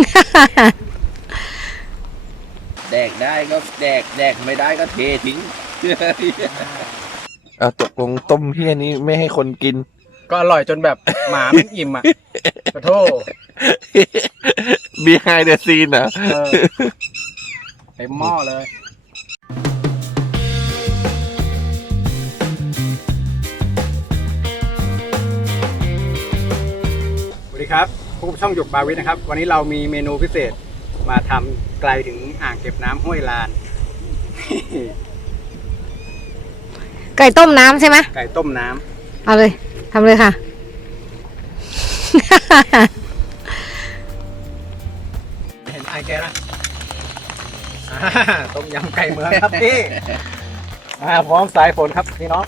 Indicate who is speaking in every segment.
Speaker 1: แดกได้ก็แดกไม่ได้ก็เททิ้งตกลงต้มเพี้ยนี้ไม่ให้คนกิน
Speaker 2: ก็อร่อยจนแบบหมามันอิ่มอ่ะขอโทษ
Speaker 1: behind the scene นะ
Speaker 2: เต็มหม้อเลยสวัสดีครับพบกับช่องหยกบาวิทนะครับวันนี้เรามีเมนูพิเศษมาทำไกลถึงอ่างเก็บน้ำห้วยลาน
Speaker 3: ไก่ต้มน้ำใช่ไหม
Speaker 2: ไก่ต้มน้
Speaker 3: เอาเลยทำเลยค่ะ
Speaker 2: ำเห็นไอแกนะต้มยำไก่เมืองครับพี่พร้อมสายฝนครับพี่น้อง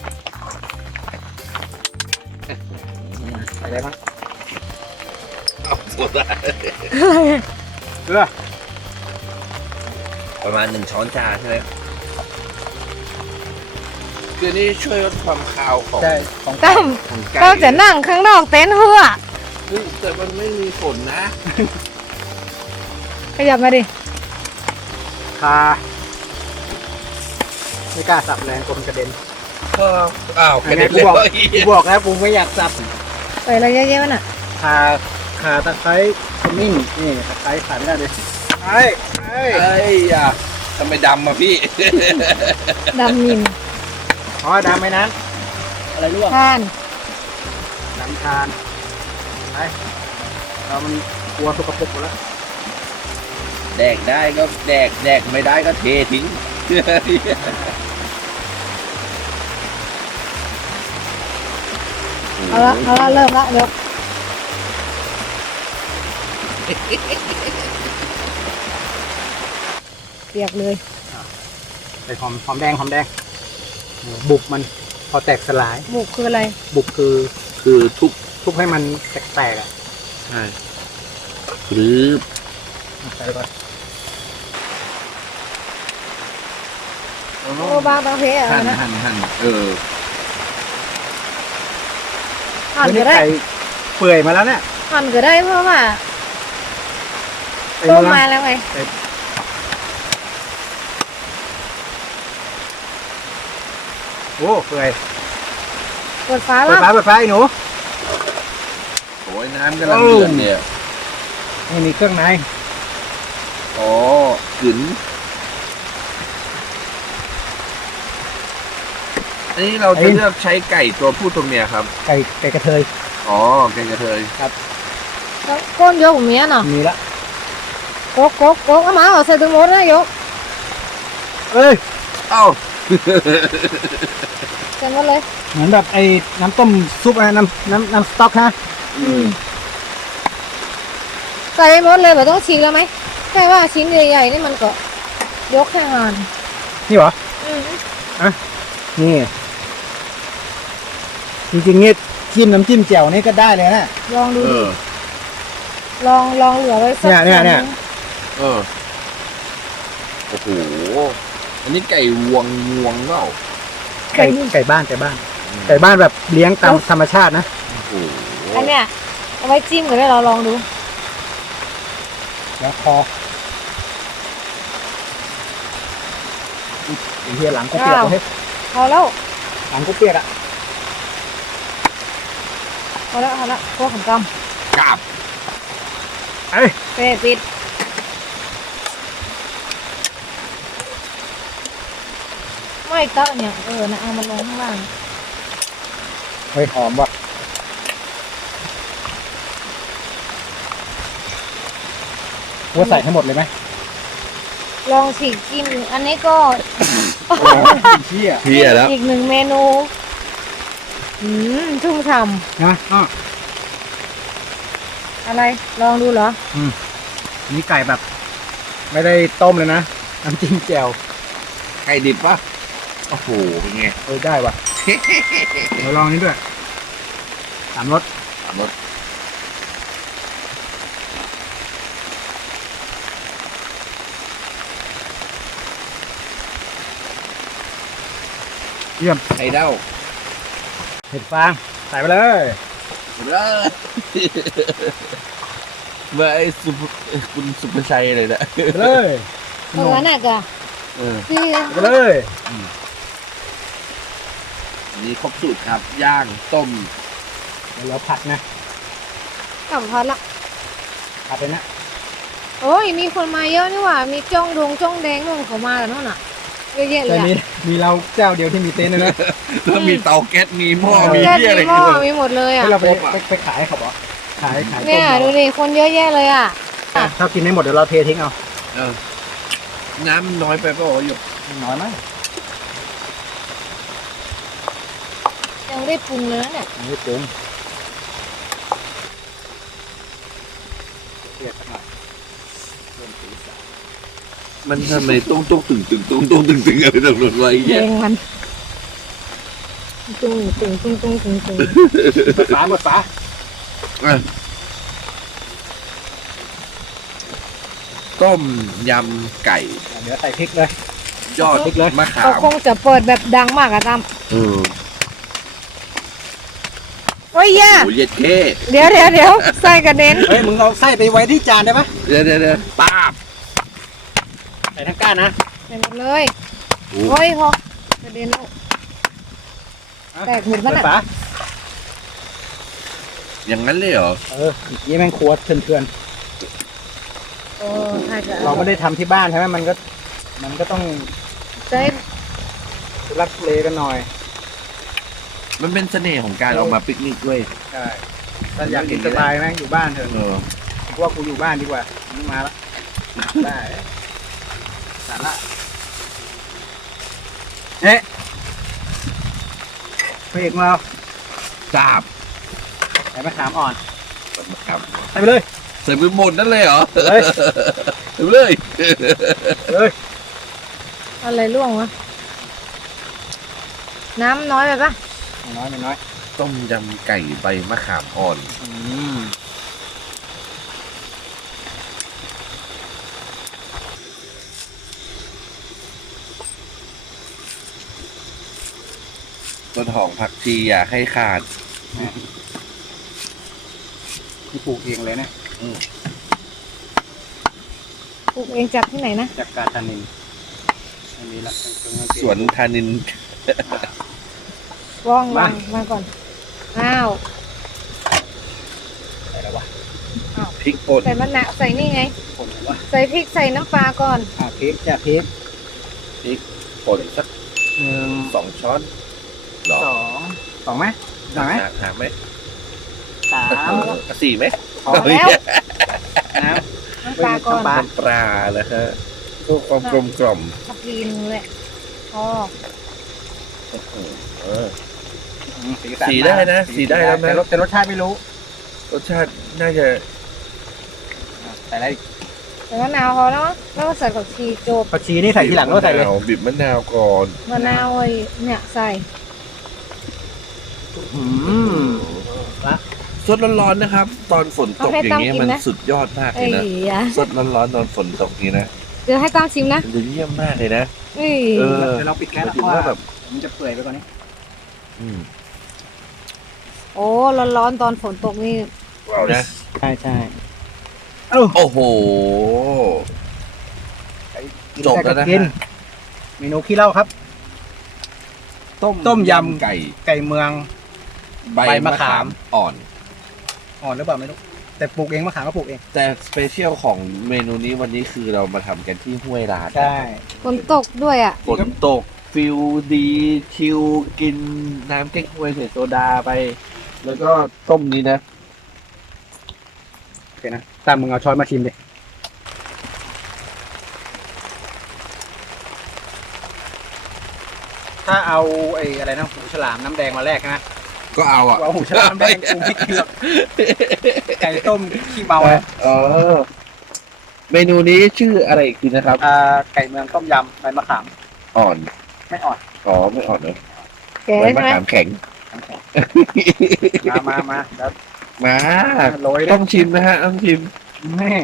Speaker 2: ใส่อะไรบ้าง
Speaker 1: เอาหมดละ
Speaker 2: เกลือ
Speaker 1: ประมาณ1 ช้อนชาใช่ไหมคือนี่ช่วยลดความคาวของ
Speaker 2: ใช่ของ
Speaker 3: ต้ม
Speaker 1: ของไก่
Speaker 3: ก็จะนั่งข้างนอกเต็นท์เพื่อ
Speaker 1: เฮ้ยแต่มันไม่มีฝนนะ
Speaker 3: ขยับมาดิ
Speaker 2: คาไม่กล้าสับแรงคนกระเด็น
Speaker 1: ก็อ้าวกระเด็น
Speaker 2: กู
Speaker 1: เลย
Speaker 2: บอกกูบอกแล้วกูไม่อยากสับ
Speaker 3: ใส่อะไรเยอะๆน่ะ
Speaker 2: คาตะไคร้ขมิ้นนี่ตะไคร้ขาดไม่ได้เลยไอ้
Speaker 1: เอ้ยอ่ะทำไมดำอ่ะพี่
Speaker 3: ดำมิน
Speaker 2: อ๋อดำไหมนั้นอะไรร่วง
Speaker 3: ทาน
Speaker 2: ดำทานไปเรามันกลัวสกปรกหมดแล้ว
Speaker 1: แดกได้ก็แดกไม่ได้ก็เททิ้ง
Speaker 3: เอาละเริ่มละยกเปียกเลย
Speaker 2: ใส่หอมแดงบุกมันพอแตกสลาย
Speaker 3: บุกคืออะไร
Speaker 2: บุกคือ
Speaker 1: คือทุก
Speaker 2: ทุบให้มันแตกๆอ่ะ
Speaker 1: ใช่หรือ
Speaker 2: ใส่ก่อน
Speaker 3: โอ้บางเพะ
Speaker 1: หั่น
Speaker 3: นะ
Speaker 1: หั่น
Speaker 3: หั่นก็
Speaker 2: นี่
Speaker 3: ได้
Speaker 2: ไก่เปื่อยมาแล้วเนี่ย
Speaker 3: หั่นก็ได้เพราะว่า
Speaker 2: ไอ้
Speaker 3: ต้ม
Speaker 2: เมือง
Speaker 3: มาแล้วไง
Speaker 2: โอ้เปื่อย
Speaker 3: เปิดฟ้า
Speaker 2: เปิด
Speaker 3: แล้ว
Speaker 2: ฟ้าไอ้หนู
Speaker 1: โอ้ยน้ำกำลังเดือดเนี่ย
Speaker 2: นี่มีเครื่องใน
Speaker 1: อ๋อขืนอันนี้เราจะเลือกใช้ไก่ตัวผู้ตัวเมียครับ
Speaker 2: ไก่กระเทย
Speaker 1: อ๋อไก่กระเทย
Speaker 3: แล้วก้นยกผมเมียเนาะ
Speaker 2: มีละ
Speaker 3: กเอามาเอาใส่ถุงมดนะยก
Speaker 2: เอ้ย
Speaker 1: เอ้า
Speaker 3: ใส่หมดเลย
Speaker 2: เหมือนแบบไอ้น้ำต้มซุปอะน้ำสต๊อกฮะ
Speaker 3: ใส่หมดเลยแบบต้องชิ้นแล้วไหมแค่ว่าชิ้นใหญ่ๆนี่มันก็ยกแค่งาน
Speaker 2: นี่เหรอ
Speaker 3: อืม
Speaker 2: นี่จริงๆเนี่ยจิ้มน้ำจิ้มแจ่วนี่ก็ได้เลยนะ
Speaker 3: ลองดู
Speaker 1: เอ
Speaker 3: ดิ
Speaker 1: อ
Speaker 3: ลองเหลือไว้สัก
Speaker 2: เนี่ย
Speaker 1: เออโอ้โหอันนี้ไก่งวงเปล่า
Speaker 2: ไก่บ้านไก่บ้านแบบเลี้ยงตามธรรมชาตินะ
Speaker 1: โอ้โห
Speaker 3: อันเนี้ยเอาไว้จิ้มก็ได้เราลองดู
Speaker 2: แล้วคอไอ้เหี้ยหลังก็เปียกเฮ้ย
Speaker 3: พอแล้ว
Speaker 2: หลังก็เปียกอ่ะ
Speaker 3: พอแล้วพวกของก
Speaker 1: กราบ
Speaker 2: เอ้ย
Speaker 3: ำปิดไม่เตอะเนี่ยนะเอามาลงข้างล่าง
Speaker 2: เฮ้ยหอมว่ะว่าใส่ให้หมดเลยไหม
Speaker 3: ลองฉีกกินอันนี้ก็
Speaker 2: เชี่ย
Speaker 1: เพี้ยแล้ว
Speaker 3: อีกหนึ่งเมนูชุ่มฉ่
Speaker 2: นะอ้อ
Speaker 3: ำอะไรลองดูเหรอ
Speaker 2: นี่ไก่แบบ ไม่ได้ต้มเลยนะน้ำจิ้มแจ่ว
Speaker 1: ไก่ดิบปะโอ้โหเป็นไง
Speaker 2: ได้ว่ะ เดี๋ยวลองนี้ด้วยสามรส
Speaker 1: สามรส
Speaker 2: เยี่ยม
Speaker 1: ไข่เด้า
Speaker 2: เห็ดฟางใส่ไปเลย
Speaker 1: เลยเมื่อไอ้คุณสุภชัยเลยนะ
Speaker 2: ไปเลย
Speaker 3: ตรงนั้นน่ะจ้ะ
Speaker 1: เออ
Speaker 3: ที่
Speaker 2: ไปเลย
Speaker 1: นี่ครบสูตรครับ ย่างต้ม
Speaker 2: เดี๋ยวเราผัดนะ
Speaker 3: กลับพัดละ
Speaker 2: ผัดเลยนะ
Speaker 3: โอ้ยมีคนมาเยอะนี่หว่ามีจ้องดงจ้องแดงนู่นเขามากันนู่นน่ะเยอะแยะเล
Speaker 2: แต่
Speaker 3: ยอ่ะ
Speaker 2: มีเราเจ้าเดียวที่มีเต็นท์นะ
Speaker 1: แล้วมีเตาแก๊สมีหม้อมี
Speaker 3: แค่
Speaker 1: เหี้ยอะไร
Speaker 3: มีหม้อ
Speaker 1: อยู่
Speaker 3: มีหมดเลยอ่ะ
Speaker 2: ให้เราไปขายให้เขาบอกขายต้ม
Speaker 3: เนี่ยดูดิคนเยอะแยะเลยอ่ะ
Speaker 2: ถ้ากินไม่หมดเดี๋ยวเราเททิ้งเอา
Speaker 1: เออน้ำน้อยไปเปล่าวะหยก
Speaker 2: น้อยมั้ย
Speaker 3: ยังไม่ได้ปรุงเลยนะเนี่ย
Speaker 2: ไม่ปรุงเทียบกันหน่อยเริ่มสีสัน
Speaker 1: มันทำไมต้องตึงอะไรตำรวจไว้
Speaker 3: เพล
Speaker 1: เงี้ย
Speaker 3: งมันตึงตึงตึงตึงตึงตึง
Speaker 2: กดฝากดฝา
Speaker 1: ต้มยำไก่
Speaker 2: เดี๋ยวใส่พริกเลย
Speaker 1: ยอด
Speaker 2: พริกเลย
Speaker 1: มะขา
Speaker 3: เขา
Speaker 1: ม
Speaker 3: คงจะเปิดแบบดังมากอะตั้ม
Speaker 1: เออ
Speaker 3: โอ้ยย่า
Speaker 1: โอ้ยเย็ดเข้
Speaker 3: เดี๋ยวใส่กระเด็น
Speaker 2: เฮ้ยมึงเอาไส้ไปไว้ที่จานได้ปะ
Speaker 1: เดี๋ยวป้าบ
Speaker 2: ใส่ทั้งก้านนะ
Speaker 3: ใส่หมดเลย
Speaker 1: โอ้
Speaker 3: โอ้ยพอกระเด็นแล้ว แตกหมดปะน่ะ
Speaker 2: เปิฝา
Speaker 1: อย่างนั้นเลยเหรอ
Speaker 2: นี่แม่งครัวเถื่อน
Speaker 3: โอ้ถ้าจะ
Speaker 2: ๆเราไม่ได้ทำที่บ้านใช่ไหมมันก็ต้อง
Speaker 3: ใส่
Speaker 2: ทุลักทุเลกันหน่อย
Speaker 1: มันเป็นเสน่ห์ของการออกมาปิกนิกด้วย
Speaker 2: ใช่ถ้าอยากกินสบายไหมอยู่บ้านเถอะ
Speaker 1: เออ
Speaker 2: กูว่ากูอยู่บ้านดีกว่าไม่มาละได้สาระเอ๊ะพระเอกมา
Speaker 1: ทราบ
Speaker 2: ใส่มะขามอ่อน
Speaker 1: ครับ
Speaker 2: ใส่ไปเลย
Speaker 1: ใส่ไปหมดนั่นเลยเหรอ
Speaker 2: เฮ้ย
Speaker 1: ใส่ไปเลย
Speaker 2: เฮ้ย
Speaker 3: อะไรร่วงวะน้ำน้อยไปปะ
Speaker 2: ไม่น้อยไม่น้อย
Speaker 1: ต้มยำไก่ใบมะขามอ่อน
Speaker 2: อืม
Speaker 1: ต้นหอมผักชีอย่าให้ขาด
Speaker 2: ที่ปลูกเองเลยนะ
Speaker 3: ปลูกเองจากที่ไหนนะ
Speaker 2: จากกาญจนินอันนี้ละ
Speaker 1: สวนธานิน
Speaker 3: ว่องมาก่อนอ้าว
Speaker 2: ใส่แล้ววะ
Speaker 1: พริกป่น
Speaker 3: ใส่มะนาวใส่นี่ไง
Speaker 2: ผมวะ
Speaker 3: ใส่พริกใส่น้ำปลาก่อน
Speaker 2: พริกจะพริก
Speaker 1: ป่นสัก
Speaker 2: 1
Speaker 1: 2 ช้อนหรอ
Speaker 2: 2ไหมหน่อยไหม
Speaker 1: หาไหม
Speaker 2: 3
Speaker 1: 4ไหม
Speaker 3: พอแล้ว
Speaker 2: น้
Speaker 3: น้ำปลาก่อน
Speaker 2: น้ำปลา
Speaker 1: น้ำปลาแล้วฮะเพื่อความกลมกล่อม
Speaker 3: สักทีนึงเลยพอ
Speaker 1: เออ
Speaker 2: สีสัน
Speaker 1: สีได้นะสีได้แล้วนะ
Speaker 2: แต่รสชาติไม่รู้
Speaker 1: รสชาติน่าจะ
Speaker 2: ใส่อะไร
Speaker 3: ใส่มะนาวพอแล้วมั้งแล้วก็ใส่ผักชีโจบ
Speaker 2: ผักชีนี่ใส่ทีหลังก็ใส่เลย
Speaker 1: บีบมะนาวก่อน
Speaker 3: มะนาวไอ้เนี่ยใส่
Speaker 1: สดร้อนๆนะครับ ตอนฝนตกอย่างเงี้ยมันสุดยอดมากเล
Speaker 3: ไอ้
Speaker 1: ยนะ
Speaker 3: ยะ
Speaker 1: สดร้อนๆตอนฝนตกนี้นะ
Speaker 3: เดี๋ยวให้ตั้มชิมนะ
Speaker 1: มันจะเยี่ยมมากเลยนะ
Speaker 3: เอ้ย
Speaker 1: เออ
Speaker 2: เดี๋ยวเราปิดแก๊ส
Speaker 1: ห
Speaker 2: แล้ว
Speaker 1: มายถึง
Speaker 2: เพราะ
Speaker 1: ว่า
Speaker 2: ว่า
Speaker 1: แบบ
Speaker 2: มันจะเปื่อยไปกว่านี้
Speaker 1: อืม
Speaker 3: โอ้ร้อนๆตอนฝนตกนี่
Speaker 1: เอานะ
Speaker 2: ใช่ใช่
Speaker 1: โอ้โห จบแล้วนะ
Speaker 2: กินเมนูขี้เหล้าครับ ต้มยำ
Speaker 1: ไก่
Speaker 2: ไก่เมือง
Speaker 1: ใบ
Speaker 2: ใบ
Speaker 1: มะ
Speaker 2: มะ
Speaker 1: ขา
Speaker 2: ขาม ม
Speaker 1: อ่อน
Speaker 2: อ่อนหรือเปล่าไม่รู้แต่ปลูกเองมะขามก็ปลูกเอง
Speaker 1: แต่สเปเชียลของเมนูนี้วันนี้คือเรามาทำกันที่ห้วยลาด
Speaker 2: ใช่
Speaker 3: ฝนตกด้วยอ่ะ
Speaker 1: ฝนตกฟิลดีชิลกินน้ำเก๊กฮวยใส่โซดาไป แล้วก็ต้มนี้นะ
Speaker 2: โอเคนะตามมึงเอาช้อนมาชิมดิถ้าเอาไอ้อะไรนะหูฉลามน้ำแดงมาแลกนะ
Speaker 1: ก็เอาอ่ะ
Speaker 2: เอาหูฉลามน้ำแดงกูไม่กินหรอกไก่ต้มขี้เมาอะ
Speaker 1: เออเมนูนี้ชื่ออะไรอีกทีนะครับ
Speaker 2: ไก่เมืองต้มยำใบมะขาม
Speaker 1: อ่อน
Speaker 2: ไม่อ่อน
Speaker 1: อ๋อไม่อ่อนเลย
Speaker 3: แกะ
Speaker 1: ใบ
Speaker 3: ใช่
Speaker 1: มะ
Speaker 3: ไหม
Speaker 1: ขามแข็ง
Speaker 2: มาแล้ว
Speaker 1: มา
Speaker 2: โรย
Speaker 1: ต้องชิมนะฮะต้องชิม
Speaker 2: แม่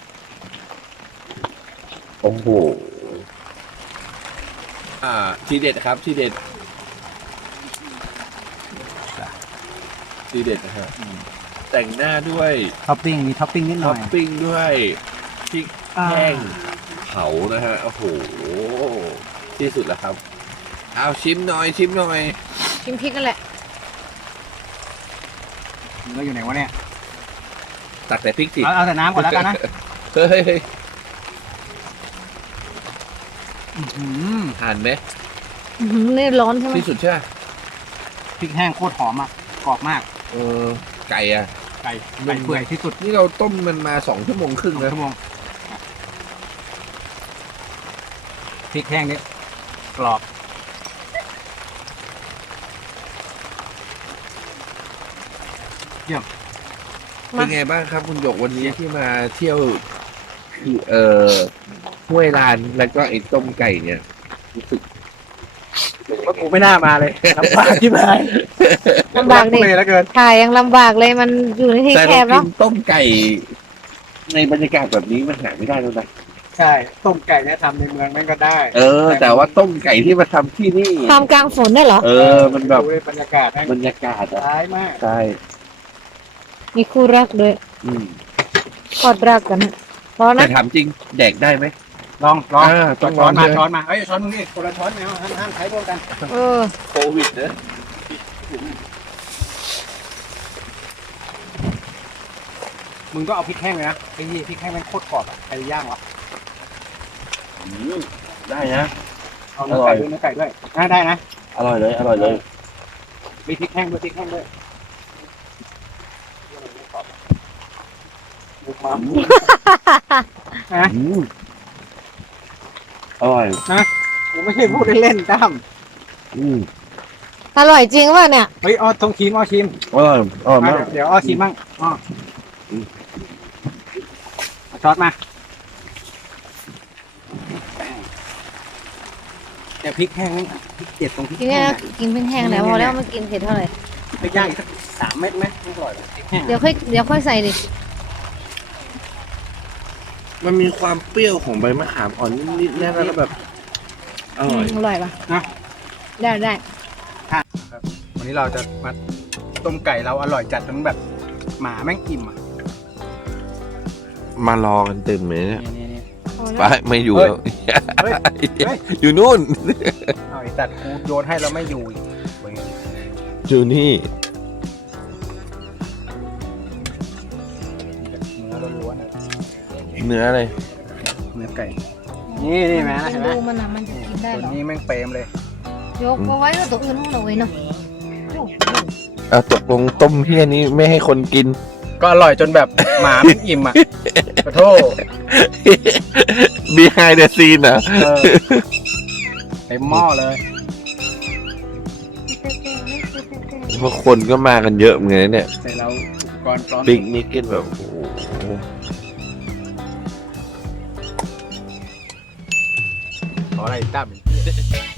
Speaker 1: โอ้โหทีเด็ดครับทีเด็ดทีเด็ดนะฮะแต่งหน้าด้วย
Speaker 2: ท็อปปิ้งมีท็อปปิ้งนิดห
Speaker 1: ท็
Speaker 2: น่
Speaker 1: อ
Speaker 2: อ
Speaker 1: ป
Speaker 2: ย
Speaker 1: ปิ้งด้วยพริกแห้งเผานะฮะโอ้โหที่สุดแล้วครับเอาชิมหน่อย
Speaker 3: ชิมพริกกันแหละ
Speaker 2: มันก็อยู่ไหนวะเนี่ย
Speaker 1: ตักแต่พริกสิ
Speaker 2: เอาแต่น้ำก่อนแล้วกันนะ
Speaker 1: เฮ้ย
Speaker 2: อื้อหือ
Speaker 1: ทานไหม
Speaker 3: นี่ร้อนใช่ไหม
Speaker 1: ที่สุดใช่ไหม
Speaker 2: พริกแห้งโคตรหอมอ่ะกรอบมาก
Speaker 1: ไก่อะ
Speaker 2: ไก่เปื่อยที่สุด
Speaker 1: นี่เราต้มมันมา2 ชั่วโมงครึ่ง
Speaker 2: 1
Speaker 1: นะ
Speaker 2: ชั่วโมงพริกแห้งนี่กรอบเยี่ยม
Speaker 1: เป็นไงบ้างครับคุณหยกวันนี้ที่มาเที่ยวห้วยลานแล้วก็ไอ้ต้มไก่เนี่ยรู้สึก
Speaker 2: ว่ากูไม่น่ามาเลยลำบากที่ไหน
Speaker 3: ลำบากดิ
Speaker 2: เลยแล้วเกิน
Speaker 3: ถ่ายยังลำบากเลยมันอยู่ในที่
Speaker 1: แต่
Speaker 3: แค
Speaker 1: เรา
Speaker 3: บ
Speaker 1: กิ
Speaker 3: เนาะ
Speaker 1: นต้มไก่ในบรรยากาศแบบนี้มันหาไม่ได้แล้วนะ
Speaker 2: ใช่ต้มไก่เนี่ยทำในเมืองนั่นก็ได้
Speaker 1: แต่ว่าต้มไก่ที่มาทำที่นี่
Speaker 3: ทำกลางฝนได้เหรอ
Speaker 1: มันแบบ
Speaker 2: ดูบรรยากาศนะ
Speaker 1: บรรยากาศอะ
Speaker 2: ร้ายมาก
Speaker 1: ใช่
Speaker 3: มีคู่รักด้วย
Speaker 1: อืม
Speaker 3: กอดรักกันนะพอ
Speaker 1: แต่
Speaker 3: นะ
Speaker 1: ถามจริงแดกได้ไหม
Speaker 2: ลอง
Speaker 1: ต้อง
Speaker 2: ช้อน
Speaker 1: ล
Speaker 2: มา
Speaker 1: อง
Speaker 2: ช้อนมาเอ้ยช้อนมึงนี่คนละช้อนแมวห้ามใช้ร่วมกัน
Speaker 3: เออ
Speaker 1: โควิดนะ
Speaker 2: มึงก็เอาพริกแห้งเลยนะไอ้ยี่พริกแห้งมันโคตรกรอบอ่ะใครย่างวะ
Speaker 1: ได้นะ
Speaker 2: เอาเนื้อไก่ด้วยเนื้อไก่ด้วยได้นะ
Speaker 1: อร่อยเลย
Speaker 2: มีพริกแห้งด้วยพริกแห้งด้วยบุกมาฮะ
Speaker 1: อร่อย
Speaker 2: กูไม่ใช่พูดเล่นๆตั้ม
Speaker 3: อร่อยจริงป่ะเนี่ย
Speaker 2: เฮ้ยอ้อต้องชิมอ้อชิม
Speaker 1: อร่อยมาก
Speaker 2: เดี๋ยวอ้อชิมบ้างอ้อเอาช้อนมาเดี๋ยวพริกแห้งนี่พริกเด็ดตรงพริก
Speaker 3: กิน
Speaker 2: แห้
Speaker 3: เนี่ย
Speaker 2: ง
Speaker 3: นะกินเป็นแห้งแล้วพอแล้วมันกินเผ็ดเท่าไหร่
Speaker 2: ไปย่างอีกสัก3 เม็ดไหมไม่อร่อยพริกแห้ง
Speaker 3: เดี๋ยวค่อยใส่ดิ
Speaker 1: มันมีความเปรี้ยวของใบมะขามอ่อนนิดๆแล้วก็แบบอร่อย
Speaker 3: อร่อยป่ะ
Speaker 2: นะ
Speaker 3: ได้
Speaker 2: วันนี้เราจะมาต้มไก่เราอร่อยจัดทั้งแบบหมาแม่งอิ่มอ่ะ
Speaker 1: มารอกันเต็มเลยเนี่ย
Speaker 2: นี่
Speaker 3: พอ
Speaker 1: ไป
Speaker 3: แล้ว
Speaker 1: ไม่อยู่
Speaker 2: เฮ้ย
Speaker 1: แล้ว
Speaker 2: เฮ้ยเฮ้ย
Speaker 1: อยู่นู่น
Speaker 2: เอาไอ้ตัดกูโยนให้เราไม่อยู่อีกเว้ย
Speaker 1: อยู่นี่
Speaker 2: เนื้อล้วนๆอะ
Speaker 1: เนื้ออะไร
Speaker 2: เนื้อไก่นี่แม่เห็นไหม
Speaker 3: ดูมันนะมันจะกินได้
Speaker 2: ตัว
Speaker 3: เหรอ
Speaker 2: นี้แม่งเปรมเลย
Speaker 3: ยกมาไว้แล้วตัวอื่นมันเอาไว้เนาะ
Speaker 1: ตกลงต้มเฮี้ยนี้ไม่ให้คนกิน
Speaker 2: ก็อร่อยจนแบบหมาแม่งอิ่มอ่ะขอโทษ
Speaker 1: behind the scene นะ
Speaker 2: เต็มหม้อเลย
Speaker 1: เพราะคนก็มากันเยอะเหมือนกันเนี่ย
Speaker 2: ใส่เราอุปกรณ์พร้อม
Speaker 1: ปิกนิกกันแบบโอ้โห
Speaker 2: ขออะไรตั้ม